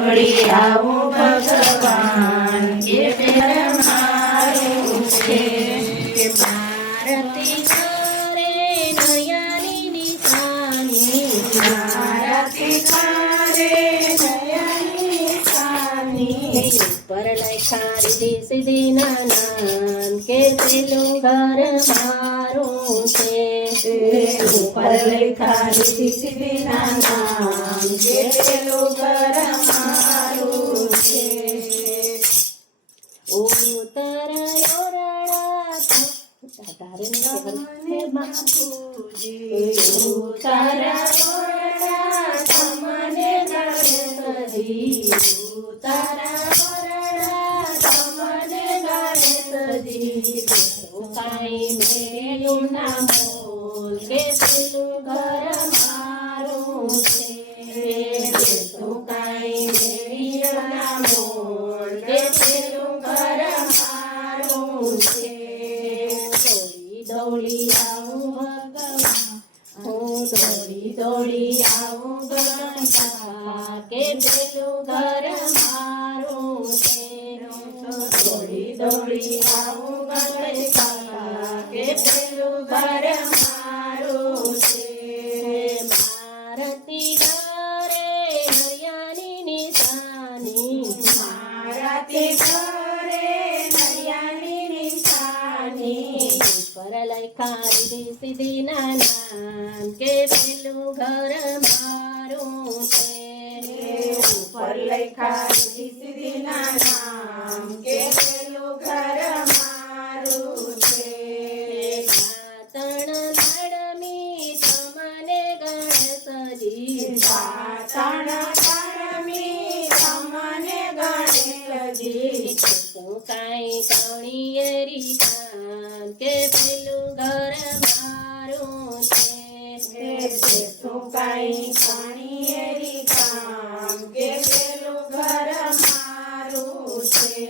વળી આવું ભગવાન કે પ્રેમ મારું છે કે મારાથી કરે નયાની નિશાની મારાથી કરે નયનની નિશાની ઉપર લખ્યા રીધી સીધી નામ કે પેલું ઘર મારું છે ઉપર લખ્યા રીધી સીધી નામ કે પેલું ઘર મારું છે ઉતરાયો તમને બાપુજી ઉતારા ઓરડા તમને ગણેશજી ઉતારા ઓરડા તમને ગણેશજી કાંઈ મેળ્યું ના મોલ કે પેલું ઘર મારું છે તું કાંઈ મેળ્યો ના મોલ કે પેલું ઘર મારું છે દોડી આવું ભગવાન હું દોડી આવું ગણતા કે પેલું ઘર મારું છે દોડી આવું ગણેશા કે પેલું ઘર મારું છે મારતી ઘરે હરિયાની નિશાની મારાથી ઘરે નરિયાની નિશાની ઉપર લખ્યા રીધી સીધી નામ કે પેલું ઘર મારું છે ઉપર લખ્યા સીધી નામ કે પેલું ઘર મારું છે તણ ધડમી તમને ગણેશજી પાટણ ધડમી તમને ગણેશજી તું કાંઈ કણીયરી કામ કે પેલું ઘર મારું છે તું કાંઈ કણીએરી કામ કે પેલું ઘર મારું છે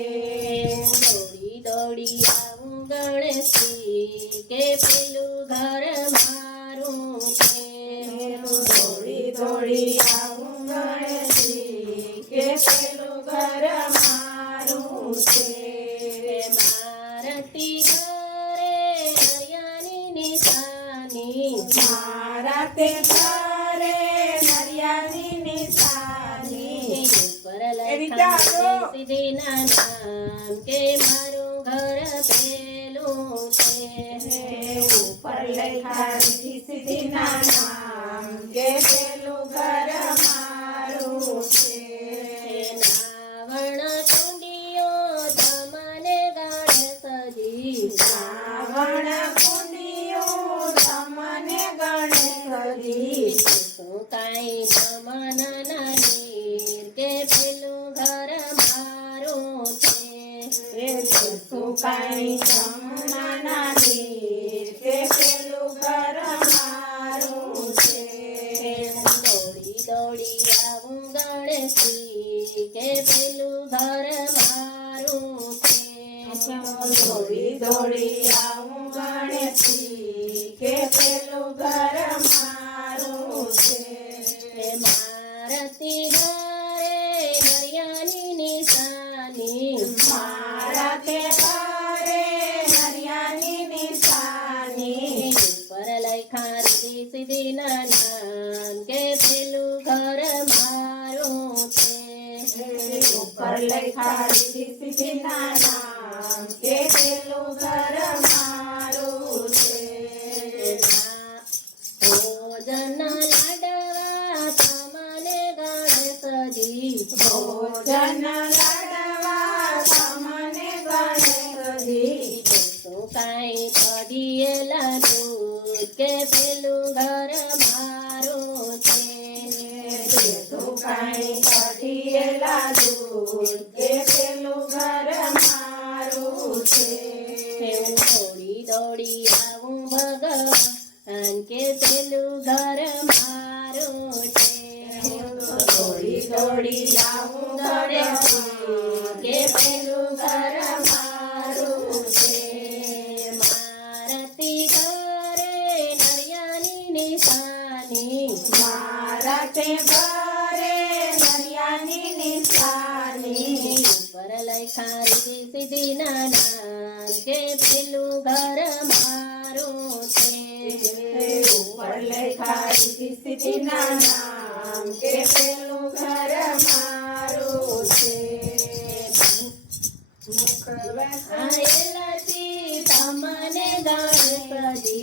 દોડી આવું ગણેશજી કે પેલું ઘર મારું છે દોડી આવું ગણેશજી કે પેલું ઘર મારું છે મારતી ઘરે નયાની નિશાની મારા તે ઘરે નરિયાની નિશાની ઉપર લખ્યા સીધી નામ કે મારું ઘર પેલું છે ઉપર લખ્યા સીધી નામ કે પેલું ઘર મારું છે રાવણ ચુંડીઓ તમને ગણેશજી શ્રાવણ કુંડિયું તમને ગણેશજી તું કાંઈ દમન નીર કે પેલું ઘર મારું છે તું કાંઈ જમના નીર કે પેલું ઘર મારું છે દોડી આવું ગણેશજી કે પેલું ઘર મારું છે દોડી આવું ગણેશજી કે પેલું ઘર મારું છે મારતી ઘરે નરિયાની નિશાની મારા તે ઘરે નરિયાની નિશાની ઉપર લખ્યા રીધી સીધી નામ કે પેલું ઘર મારું છે ઉપર લખ્યા સીધી નામ કે પેલું ઘર મારું છે ભોજન લાડવા તમને ગણેશજી ભોજન લાડવા તમને ગણેશજી તું કાંઈ કઢીએલા દૂધ કે પેલું ઘર મારું છે તું કાંઈ કઢીએલા દૂધ કે પેલું ઘર મારું છે દોડી આવું ભગવાન કે પેલું ઘર મારું છે દોડી આવું ગણેશજી કે પેલું ઘર મારું છે મારતી ઘરે નરિયાની નિશાની મારા તે ઘરે નરિયાની નિશાની ખારી સીધી ના નામ કે પેલું ઘર મારું છે. ઉપર લખારી સીધીના નામ કે પેલું ઘર મારું છે. મુખવાસાયેલાથી તમને ગણપતિ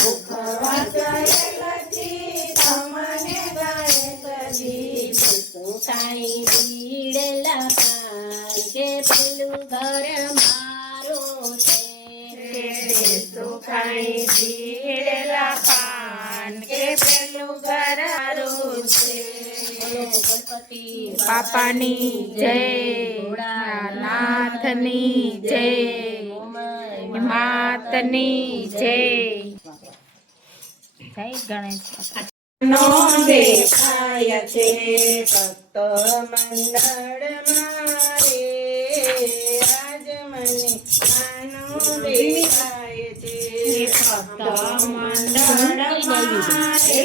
મુખવાસાયેલાથી તમને ગણપતિ શું કાંઈ ભીડેલા કાન કે પેલું ઘર મારું છે. સુખાઈ ભીડેલા પાન કે પેલું ઘર મારું છે. ગણપતિ બાપાની જય, ભોળાનાથની જય, માતની જય. જય ગણેશ. નો દેખાય છે ભક્ત મંડળ મારે, આજ મને આનો દેખાય છે ભક્ત મંડળ મારે,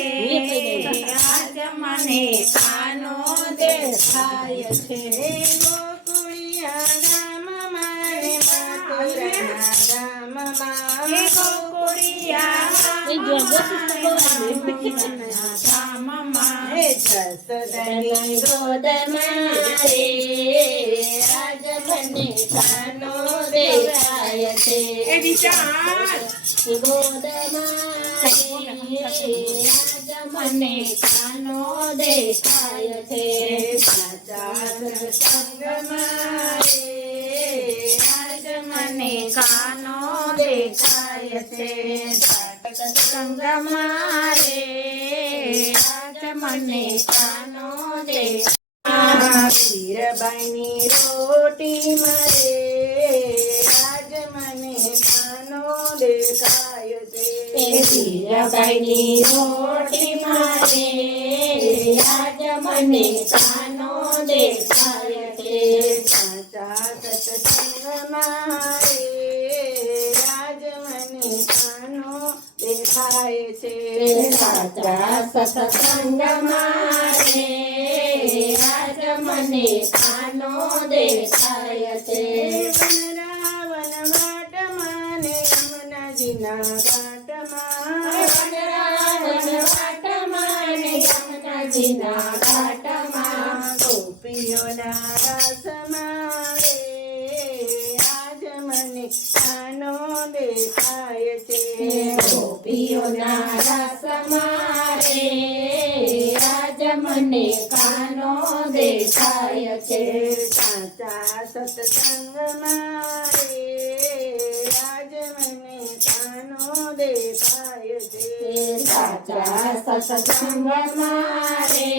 આજ મને આનો દેખાય છે. ગોકુળિયા ગામ મારે મથુરા ગામમાં, જસદની ગોદ મારે આજ મને કાનો દેખાય છે. ગોદ મારે આજ મને કાનો દેખાય છે. સાચા સત્સંગ મારે આજ મને કાનો દેખાય છે. સત્સંગ મારે આજ મને કાનો દેખાય. વીરબાઈની રોટી મારે આજ મને કાનો દેખાય છે. વીરબાઈની રોટી મારે આજ મને કાનો દેખાય છે. સાચા સત્સંગ મારે આજ મને કાનો દેખાય છે. સાચા સત્સંગ મારે આજ મને કાનો દેખાય છે. વનરાવન વાટમાં ને યમુનાજીના ઘાટમાં, વનરાવન વાટમાં ને યમુનાજીના ઘાટમાં, ગોપીઓના રસમાં રે આજ મને કાનો દેખાય છે. ગોપીઓના રસ મારે આજ મને કાનો દેખાય છે. સાચા સત્સંગ મારે આજ મને કાનો દેખાય છે. સાચા સત્સંગ મારે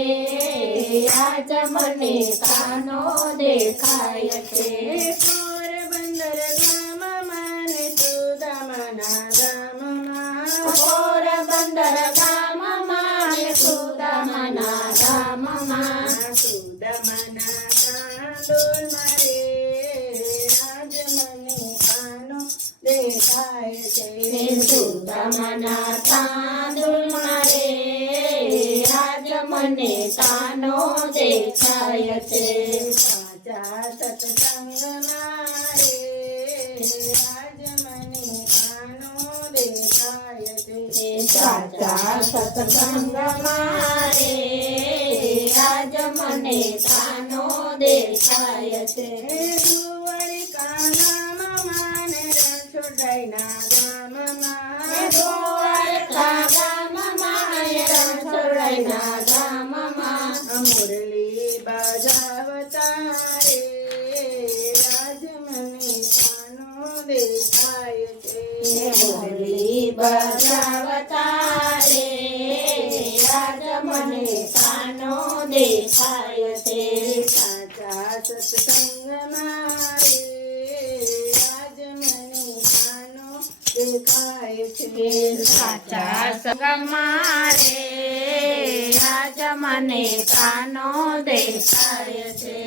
આજ મને કાનો દેખાય છે. પોરબંદર ગામમાં ને સુદામાના ગામમાં, પોરબંદર ગામમાં ને સુદામાના ગામમાં, સુદામાના કાંદોલ મારે આજ મને કાનો દેખાય છે. સુદામાના તાંદુલ મારે આજ મને કાનો દેખાય છે. સાચા સત્સંગ મારે આજ મને કાનો દેખાય છે. સાચા સત્સંગ મારે આજ મને કાનો દેખાય છે. દ્વારિકા નામમાં ને રણછોડરાયના ગામમાં, દ્વારકા ગામમાં રણછોડરાયના ગામમાં, મુરલી બજાવતા રે આજ મને કાનો દેખાય છે. મુરલી બજાવતા રે આજ મને કાનો દેખાય છે. સાચા સત્સંગ મારે આજ મને કાનો દેખાય છે. સાચા સંગ મારે આજ મને કાનો દેખાય છે.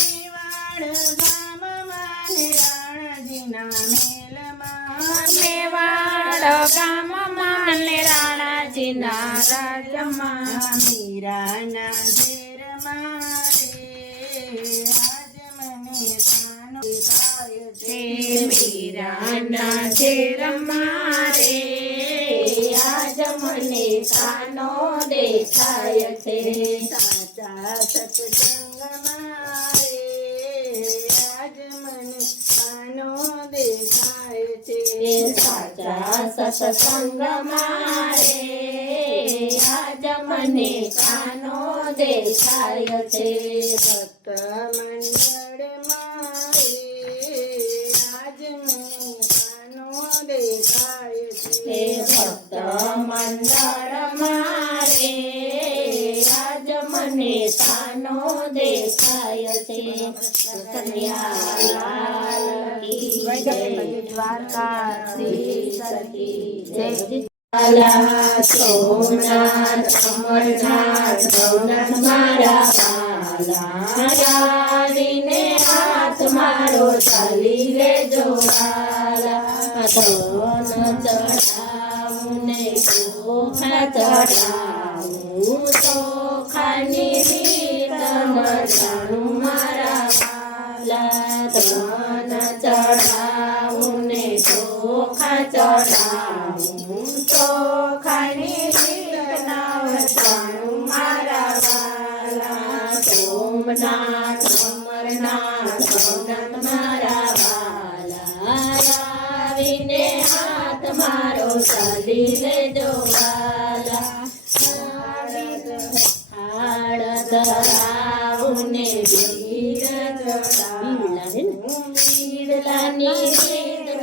મેવાડ ગામમાં ને રાણાજીના મેલમાં, મેવાડ ગામમાં ને રાણાજીના રાજમાં, મીરાના ઘેરમાં રે આજ મને કાનો રમારે આજ મને કાનો દેખાય છે સાચા સત્સંગમાં રે આજ મને કાનો દેખાય છે સાચા સત્સંગમાં રે આજ મને કાનો દેખાય છે ભક્ત મંડળમાં રે આજ મને કાનો દેખાય હે છે ભક્ત મંડળમાં રે આજ મને કાનો દેખાય છે કનૈયાલાલ કી જય. દ્વારકાધીશ કી જય. વાલા સોમનાથ અમરનાથ ભવનાથ મારા વાલા આવીને હાથ મારો ચાલી લેજો વાલા ધન ચડાવું ને ચોખા ચડાવું ચોખાની રીત ન જાણું મારા વાલા ધન ચડાવું ને ચોખા ચડાવું ચોખાની રીત ન જાણું મારા વાલા સોમનાથ અમરનાથ ભવનાથ મારા વાલા આવીને હાથ મારો ચાલી લેજો વાલા હાડ ધરાવું ને બીડલાની રીત ન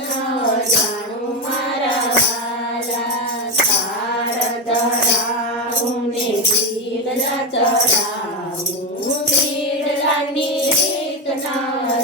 જાણું મારા વાલા તાર ધરાવું ને બીડલા ચડાવું બીડલાની રીત ન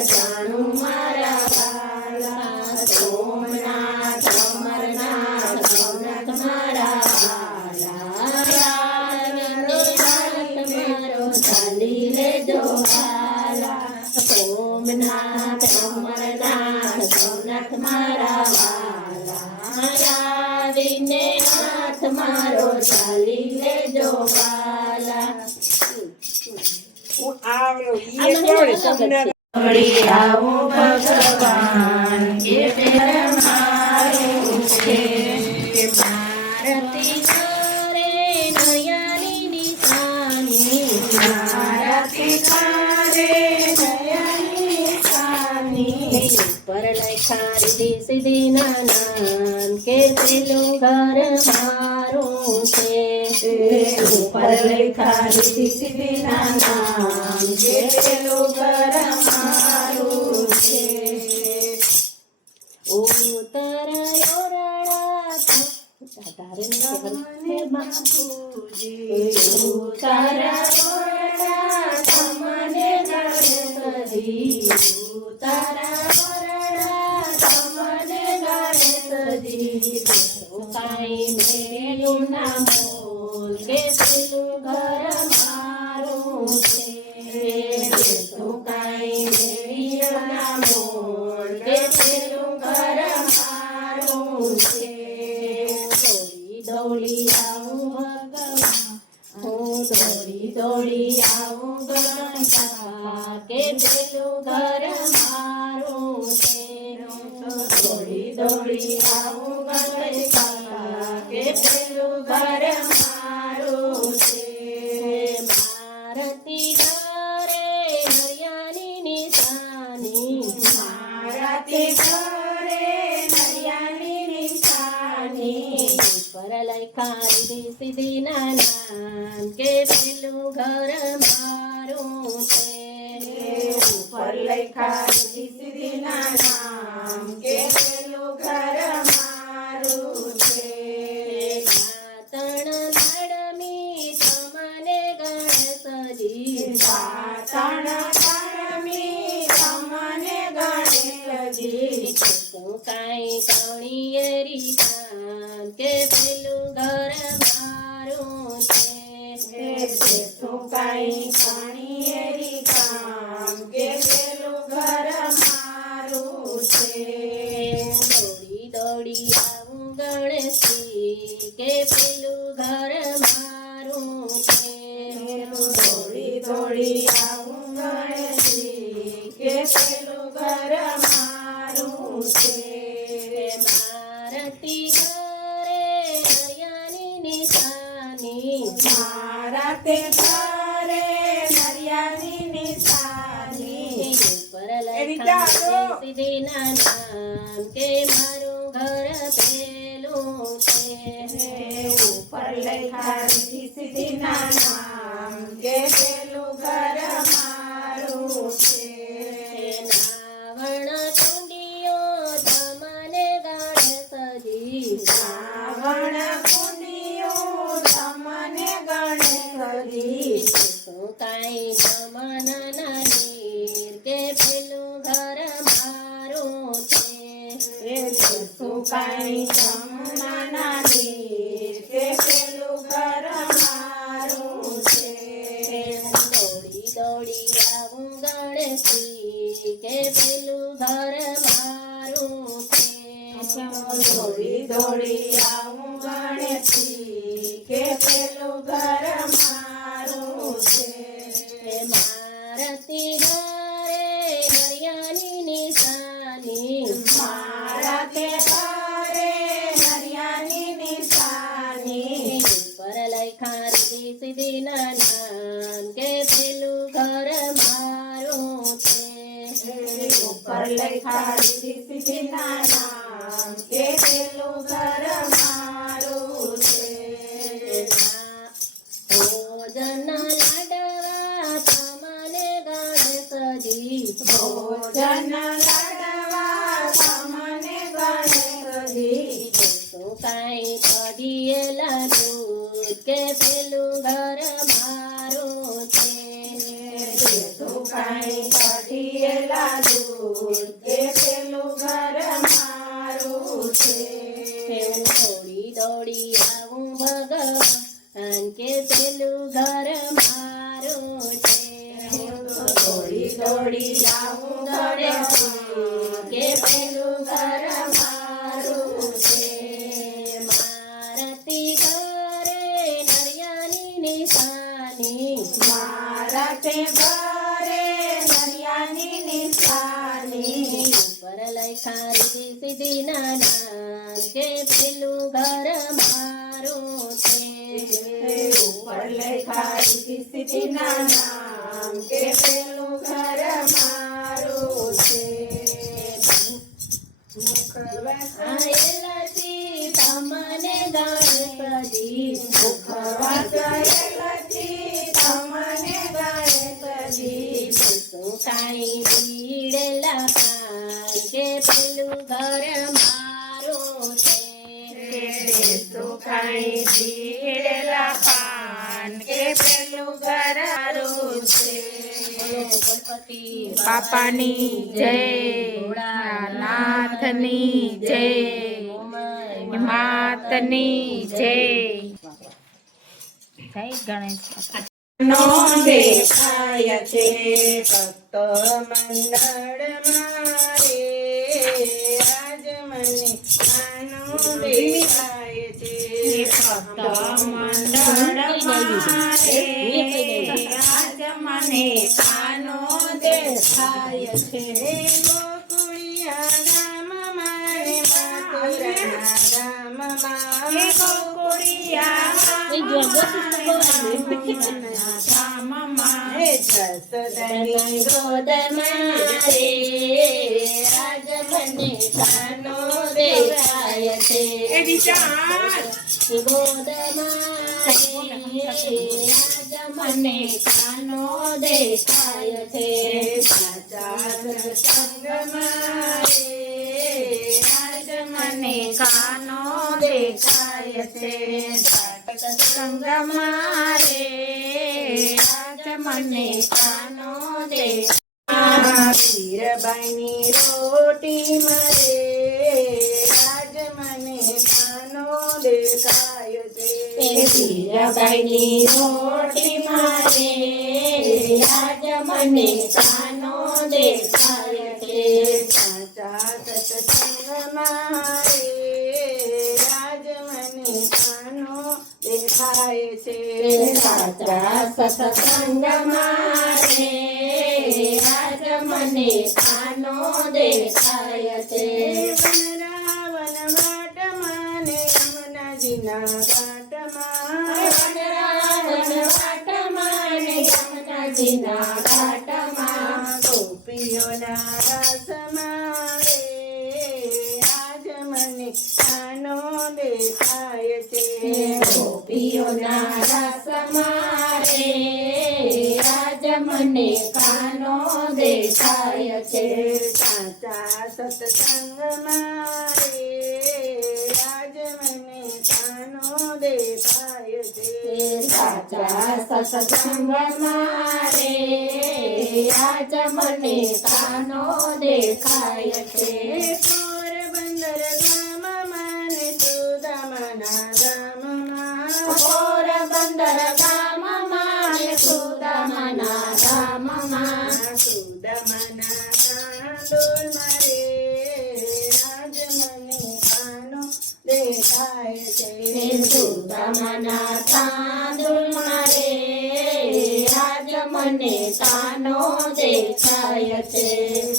જાણું મારા વાલા સોમનાથ અમરનાથ ભવનાથ મારા વાલા આવીને હાથ મારો ચાલી લેજો વાલા સોમનાથ અમરનાથ ભવનાથ મારા વાલા આવીને હાથ મારો ચાલી લેજો વાલા વળી આવો ભગવાન કે પ્રેમ મારું છે કે મારતી કરે નયની નિશાની મારાથી તારે દયાની સાની ઉપર લખારી દી સીધી નામ કે પેલું ઘર મારું છે ઉપર લખારી સીધી નામ જે પેલું ઘર મારું છે ઉત્તર યોરડા તારે તમને બાપુજી ઉતાર ઓરડા તમને ગણેશજી ઉતાર ઓરડા તમને ગણેશજી કાંઈ મેલું ના મોલ કે પેલું ઘર મારું છે કાંઈ મેળ્યો ના મોલ કે પેલું ઘર મારું છે દોડી દોડી આવું ભગવાન હું દોડી દોડી આવું ગણતા કે પેલું ઘર મારું છે દોડી દોડી આવું ગણેશા કે પેલું ઘર મારું છે મારતી ઘરે હરિયાની નિશાની મારાથી ઘરે નરિયાની નિશાની ઉપર લખારી સીધી નામ કે પેલું ઘર મારું છે ઉપર લખારી સીધી નામ કે પેલું ઘર મારું છે તણ લડમી તમને ગણેશજી તણ તણમી તમને ગણેશજી તું કાંઈ કણીયરી કામ કે પેલું ઘર મારું છે તું કાંઈ પાણી કામ કે પેલું ઘર મારું છે દોડી દોડી આવું ગણેશજી કે પેલું ઘર મારું છે દોડી દોડી આવું ગણેશજી કે પેલું ઘર મારું છે સીધીના નામ કે મારું ઘર પેલું છે ઉપર લખ્યા રિદ્ધિ સિદ્ધિના નામ કે પેલું ઘર મારું છે. રાવણ કુંડીઓ તમને ગાણે સજી રાવણ કુંડીઓ તમને ગણે સજી શું કાંઈ જમન નીર કે પેલું ઘર મારું છે સુકાઈ જમના નીર કે પેલું ઘર મારું છે. દોડી દોડી આવું ગણેશજી કે પેલું ઘર મારું છે દોડી દોડી આવું ગણેશજી કે પેલું ઘર મારું છે. મારતી ઘરે નરિયાની નિશાની મારા તે ઘરે હરિયાની નિશાની ઉપર લખ્યા રિદ્ધિ સિદ્ધિના નામ કે પેલું ઘર મારું છે ઉપર લખ્યા રિદ્ધિ સિદ્ધિના નામ કે પેલું ઘર મારું છે. ભોજન લાડવા તમને ગણેશજી ભોજન લાડવા તમને ગણેશજી શું કાંઈ કઢીએલા દૂધ કે પેલું ઘર મારું છે સુકાઈ કઢીએલા દૂધ કે પેલું ઘર મારું છે. દોડી દોડી આવું ભગવાન કે પેલું ઘર મારું છે દોડી દોડી આવું ગણેશજી કે પેલું ઘર મારું છે. મારતી ઘરે નરિયાની નિશાની મારા તે ઘરે નરિયાની નિશાની ઉપર લખ્યા રિદ્ધિ સિદ્ધિના નામ કે પેલું ઘર મારું છે ઉપર લખ્યા રિદ્ધિ સિદ્ધિના નામ કે પેલું ઘર મારું છે. આયેલાથી તમને ગણપતિ મુખવાસયલથી તમને ગણેશજી શું કાંઈ ભીડેલા પાન કે પેલું ઘર મારું છે સુકાઈ જીરેલા પાન કે પેલું ઘર મારું છે. ગણપતિ બાપાની જય નાથની જય માતની જય. જય ગણેશ નો દેખાય છે ભક્ત મંડળ મારે આજ મને આનો દેખાય છે ભક્ત મંડળ મારે આજ મને આનો દેખાય છે. ગોકુળિયા ગામ મારે માતુરા ગામ માં જસદની ગોદ મારે આજ મને કાનો દેખાય છે ગોદ મારે આજ મને કાનો દેખાય છે સાચા સત્સંગ મારે આજ મને કાનો દેખાય છે. સત્સંગ મારે આજ મને કાનો દેખાય. વીરબાઈની રોટી મારે આજ મને કાનો દેખાય છે. વીરબાઈની રોટી મારે આજ મને કાનો દેખાય છે સાચા સત્સંગ મારે આજ મને કાનો દેખાય છે. સાચા સત્સંગ મારે આજ મને કાનો દેખાય છે વનરાવન વાટમાં ને યમુનાજીના ઘાટમાં યમુનાજીના ઘાટમાં ગોપીઓના રસમાં તાનો દેખાય છે. સાચા સત્સંગમાં રે આજ મને તાનો દેખાય છે. સાચા સત્સંગમાં રે આજ મને તાનો દેખાય છે. પોરબંદર ગામમાં ને સુદામાના ગામમાં પોરબંદર ગામમાં ને સુદામાના ગામમાં સુદામાના કાંડોલમાં રે આજ મને તાનો દેખાય છે. સુદામાના તાંદુળમાં રે આજ મને તાનો દેખાય છે.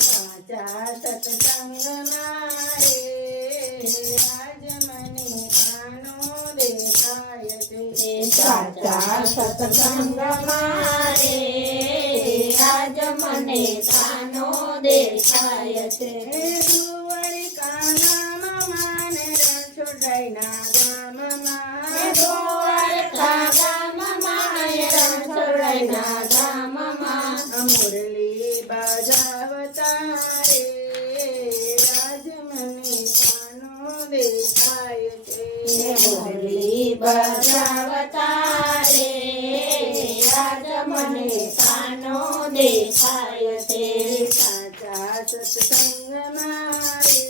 સાચા સત્સંગમાં રે આજ મને તાનો દેખાય છે. સાચા સત્સંગમાં રે આજ મને તાનો દેખાય છે. દ્વારિકાના મામાને રણછોડરાયના ગામમાં દ્વારકા ગામમાં રણછોડરાયના ગામમાં મુરલી બજાવતા રે આજ મને તાનો દેખાય છે. મુરલી બજાવતા રે આજ મને તાનો દેખાય છે. સાચા સત્સંગમાં રે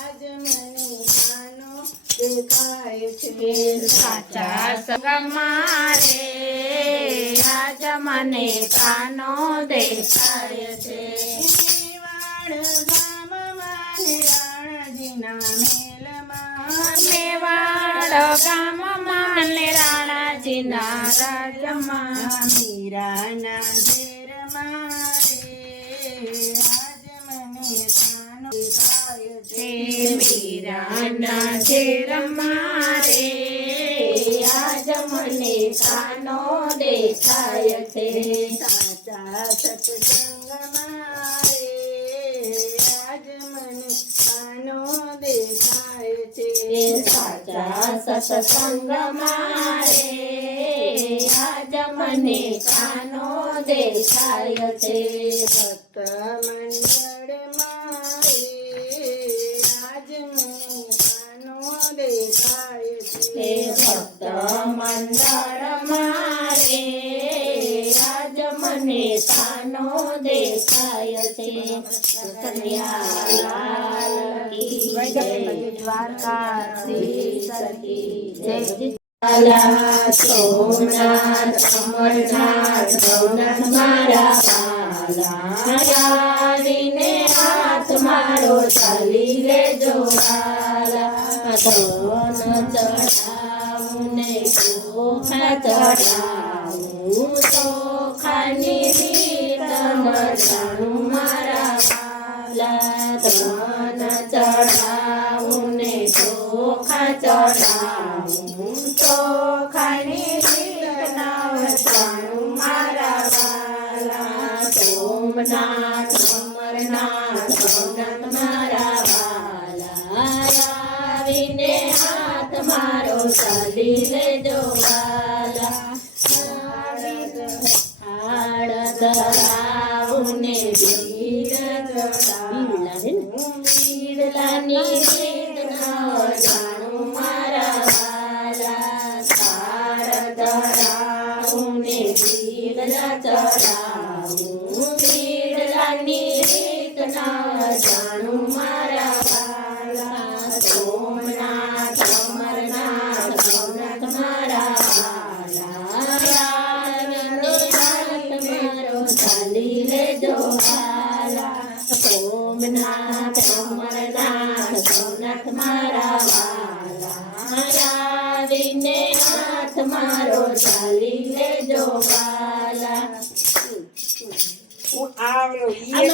આજ મને તાનો દેખાય છે. સાચા સંગમાં રે આજ મને તાનો દેખાય છે. મેવાડ ગામમાં ને રાણાજીના મેલમાં મેવાડ ગામમાં ને રાણાજીના રાજમાં મીરાના ઝેરમાં રે આજ મને તાનો દેખાય છે. મીરાના ઝેરમાં રે આજ મને તાનો દેખાય છે. સાચા સત્સંગમાં રે આજ મને તાનો દેખાય છે. સાચા સત્સંગમાં રે આજ મને તાનો દેખાય છે. ભક્ત મંડળમાં રે આજ મને તાનો દેખાય છે. ભક્ત મંડળમાં રે આજ મને તાનો દેખાય છે. કનૈયાલાલ કી જય. દ્વારકાધીશ કી જય. સોમનાથ અમરનાથ ભવનાથ મારા વાલા આવીને હાથ મારો ચાલી લેજો વાલા. ધન ચડાવું ને ચોખા ચડાવું ચોખાની રીત જાણું મારા વાલા. ધન ચડાવું ને ચોખા ચડાવું ચોખાની રીત જાણું મારા વાલા. સોમનાથ અમરનાથ ભવનાથ મારા વાલા આવીને હાથ મારો ચાલી લેજો વાલા. ધરાવું ને બીડલાની રીત જાણું મારા વાલા. તાર ધરાવું ને બીડલા ચડાવું બીડલાની રીત જાણું મારા વાલા. સોમનાથ અમરનાથ ભવનાથ મારા વાલા આવીને હાથ મારો ચાલી લેજો વાલા. સોમનાથ અમરનાથ ભવનાથ મારા વાલા આવીને હાથ મારો ચાલી લેજો વાલા. હું આવડો ઈ